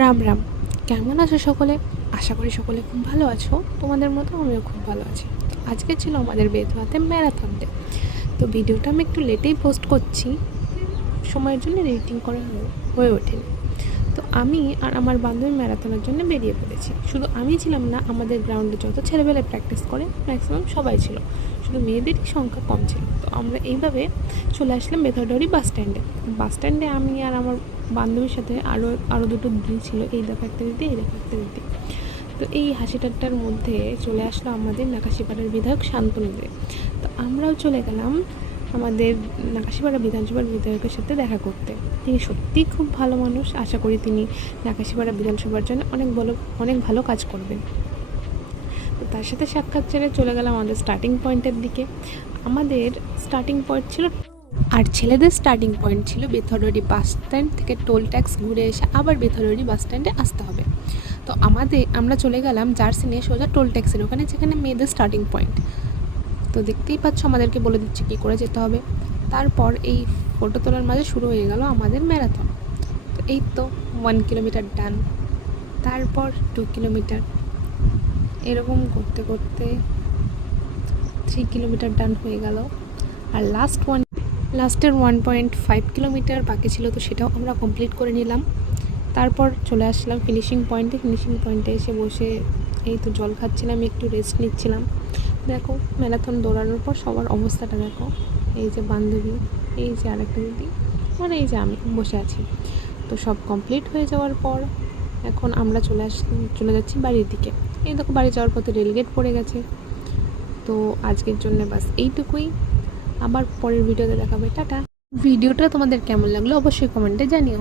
রাম রাম। কেমন আছো সকলে? আশা করি সকলে খুব ভালো আছো। তোমাদের মতো আমিও খুব ভালো আছি। তো আজকে ছিল আমাদের বেথুয়াতে ম্যারাথন ডে। তো ভিডিওটা আমি একটু লেটেই পোস্ট করছি, সময়ের জন্য এডিটিং করা হয়ে ওঠেনি। তো আমি আর আমার বান্ধবী ম্যারাথনের জন্য বেরিয়ে পড়েছি। শুধু আমি ছিলাম না, আমাদের গ্রাউন্ডে যত ছেলেবেলায় প্র্যাকটিস করে ম্যাক্সিমাম সবাই ছিল, শুধু মেয়েদেরই সংখ্যা কম ছিল। তো আমরা এইভাবে চলে আসলাম বেথরডাউরি বাস স্ট্যান্ডে আমি আর আমার বান্ধবীর সাথে আরও দুটো দিদি ছিল, এই দেখো একটা দিদি, এই দেখো একটা দিদি। তো এই হাসি ঠাট্টার মধ্যে চলে আসলো আমাদের নাকাশিপাড়ার বিধায়ক শান্তনু দে। তো আমরাও চলে গেলাম আমাদের নাকাশিপাড়া বিধানসভার বিধায়কের সাথে দেখা করতে। তিনি সত্যিই খুব ভালো মানুষ। আশা করি তিনি নাকাশিপাড়া বিধানসভার জন্য অনেক ভালো কাজ করবেন। তো তার সাথে সাক্ষাৎ ছেড়ে চলে গেলাম আমাদের স্টার্টিং পয়েন্টের দিকে। আমাদের স্টার্টিং পয়েন্ট ছিল, আর ছেলেদের স্টার্টিং পয়েন্ট ছিল বেথরডি বাস স্ট্যান্ড থেকে টোল ট্যাক্স ঘুরে এসে আবার বেথরডি বাস স্ট্যান্ডে আসতে হবে। তো আমরা চলে গেলাম জার্সি নিয়ে সোজা টোল ট্যাক্সের ওখানে, যেখানে মেয়েদের স্টার্টিং পয়েন্ট। তো দেখতেই পাচ্ছ, আমাদেরকে বলে দিচ্ছে কী করে যেতে হবে। তারপর এই ফটো তোলার মাঝে শুরু হয়ে গেল আমাদের ম্যারাথন। তো এই তো 1 কিলোমিটার ডান, তারপর 2 কিলোমিটার, এরকম করতে করতে 3 কিলোমিটার ডান হয়ে গেল। আর লাস্টের 1.5 কিলোমিটার বাকি ছিল, তো সেটাও আমরা কমপ্লিট করে নিলাম। তারপর চলে আসলাম ফিনিশিং পয়েন্টে এসে বসে এই তো জল খাচ্ছিলাম, একটু রেস্ট নিচ্ছিলাম। দেখো ম্যারাথন দৌড়ানোর পর সবার অবস্থাটা দেখো। এই যে বান্ধবী, এই যে আরেকটা দিদি, মানে এই যে আমি বসে আছি। তো সব কমপ্লিট হয়ে যাওয়ার পর এখন আমরা চলে যাচ্ছি বাড়ির দিকে। এই দেখো বাড়ি যাওয়ার পথে রেলগেট পড়ে গেছে। তো আজকের জন্য বাস এইটুকুই। আবার পরের ভিডিওতে দেখাবে। টাটা। ভিডিওটা তোমাদের কেমন লাগলো অবশ্যই কমেন্টে জানিও।